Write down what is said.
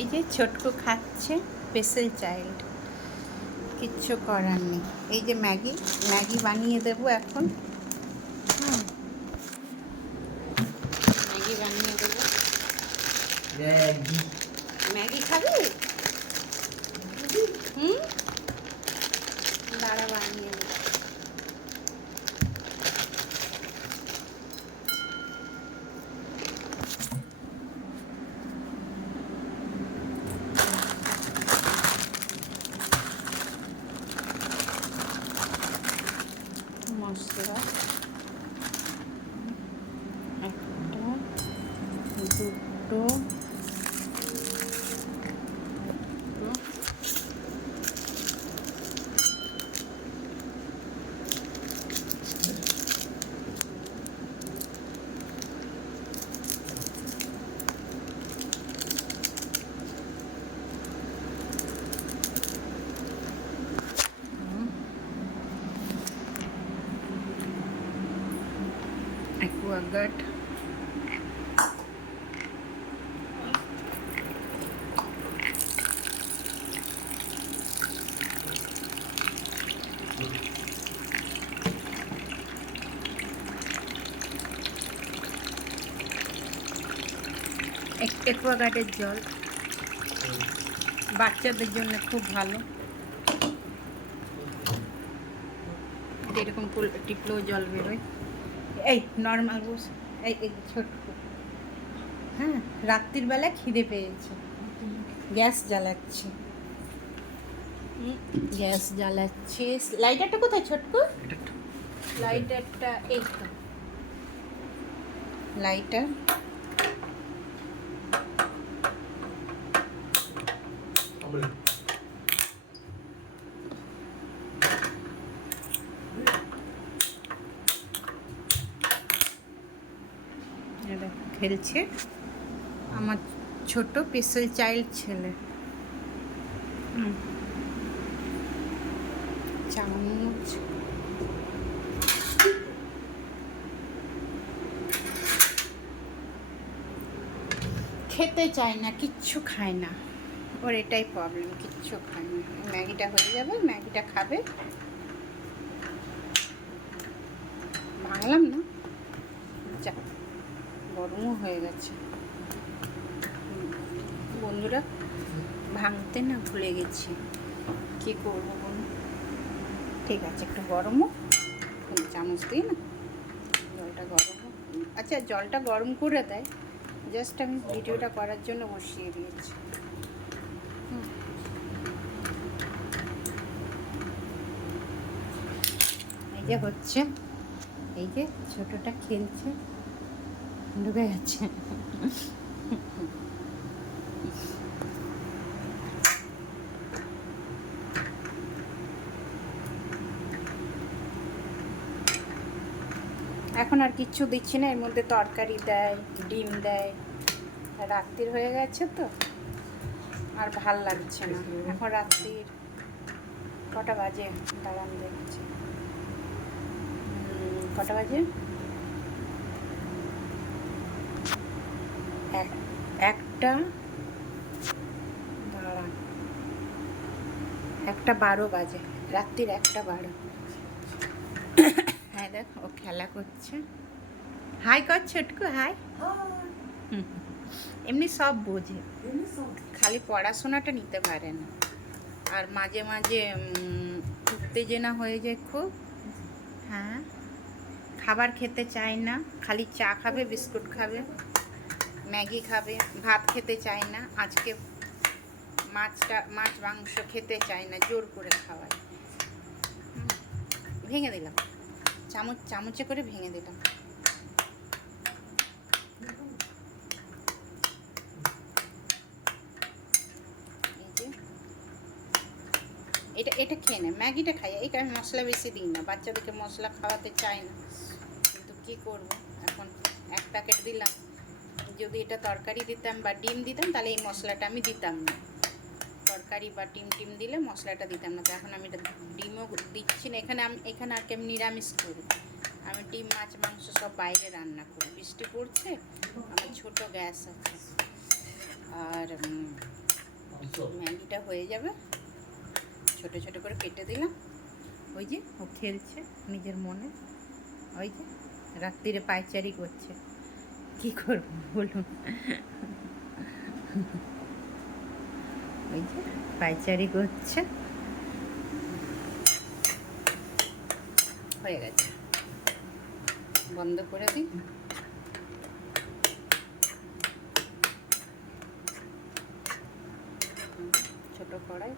এই যে ছোটকু খাচ্ছে স্পেশাল চাইল্ড, কিচ্ছু করার নেই। এই যে ম্যাগি ম্যাগি বানিয়ে দেবো এখন। ম্যাগি বানিয়ে দেবো। ম্যাগি খাবি? দাঁড়া বানিয়ে দেবো। মশলা একটা, দুটো, অ্যাকুয়াগার্ড, অ্যাকুয়াগার্ডের জল বাচ্চাদের জন্য খুব ভালো। এরকম টিপলেও জল বেরোয়। এই নর্মাল বস, এই ছোট। হ্যাঁ, রাত্রির বেলা খিদে পেয়েছে, গ্যাস জ্বালাচ্ছে। গ্যাস জ্বালাচ্ছে। লাইটারটা কোথায় ছোটকু? লাইটারটা এই তো লাইটার। খেলছে আমার ছোট স্পেশাল চাইল্ড ছেলে। চামচ, খেতে চায় না, কিচ্ছু খায় না, ওর এটাই প্রবলেম, কিচ্ছু খায় না। ম্যাগিটা হয়ে যাবে, ম্যাগিটা খাবে। ভাঙলাম না, যা গরমও হয়ে গেছে বন্ধুরা, ভাঙতে না ভুলে গেছি, কি করবো বলুন। ঠিক আছে, একটু গরমও, চামচ দিই না, জলটা গরম। আচ্ছা, জলটা গরম করে দেয়, জাস্ট আমি ভিডিওটা করার জন্য বসিয়ে দিয়েছি। এই যে হচ্ছে, এই যে ছোটটা খেলছে, ঢুকে যাচ্ছে। এখন আর কিচ্ছু দিচ্ছি না, এর মধ্যে তরকারি দেয়, ডিম দেয়। রাত্রির হয়ে গেছে তো আর ভাল লাগছে না। এখন রাত্রির কটা বাজে দাঁড়ান দেখছি, কটা বাজে? একটা দাঁড়ান, 1:12 বাজে, রাত্রির 1:12। হ্যাঁ দেখ, ও খেলা করছে। হাই কর ছোটকু, হাই। এমনি সব বোঝে, খালি পড়াশোনাটা নিতে পারে না। আর মাঝে মাঝে উত্তেজনা হয়ে যায় খুব। হ্যাঁ, খাবার খেতে চায় না, খালি চা খাবে, বিস্কুট খাবে, ম্যাগি খাবে, ভাত খেতে চায় না। আজকে মাছ মাংস খেতে চায় না, জোর করে খাওয়ায়। ভেঙে দিলাম, চামচে করে ভেঙে দিলাম। এটা খেয়ে নে, ম্যাগিটা খাই। এই আমি মশলা বেশি দিই না, বাচ্চাদেরকে মশলা খাওয়াতে চাই না, কিন্তু কী করব। এখন 1 প্যাকেট দিলাম, যদি এটা তরকারি দিতাম বা ডিম দিতাম তাহলে এই মশলাটা আমি দিতাম না। তরকারি বা ডিম দিলে মশলাটা দিতাম না। তো এখন আমি এটা ডিমও দিচ্ছি না। এখানে আর কি আমি নিরামিষ করি। আমি ডিম, মাছ, মাংস সব বাইরে রান্না করি। বৃষ্টি পড়ছে, আমার ছোট গ্যাস আছে, আর ম্যাগিটা হয়ে যাবে, ছোট ছোট করে কেটে দিলাম। ওই যে ও খেলছে নিজের মনে, ওই যে রাত্রিরে পায়চারি করছে, কি করব বলুন। ওই যে পায়চারি করছে, হয়ে গেছে, বন্ধ করে দিই। ছোট কড়াই